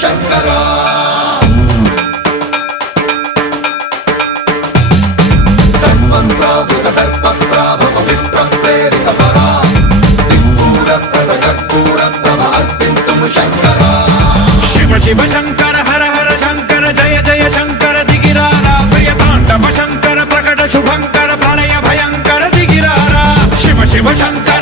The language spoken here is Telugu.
శంకరా సర్వం ప్రావృత దర్ప ప్రాభవ విప్రం ప్రేరిత పరా దిక్పూర ప్రద కర్పూర ప్రభ అర్పింతుము శంకరా శివ శివ శంకర హర హర శంకర జయ జయ శంకర దిగిరారా ప్రియ తాండవ శంకర ప్రకట శుభంకర ప్రళయ భయంకర దిగిరారా శివ శివ శంకర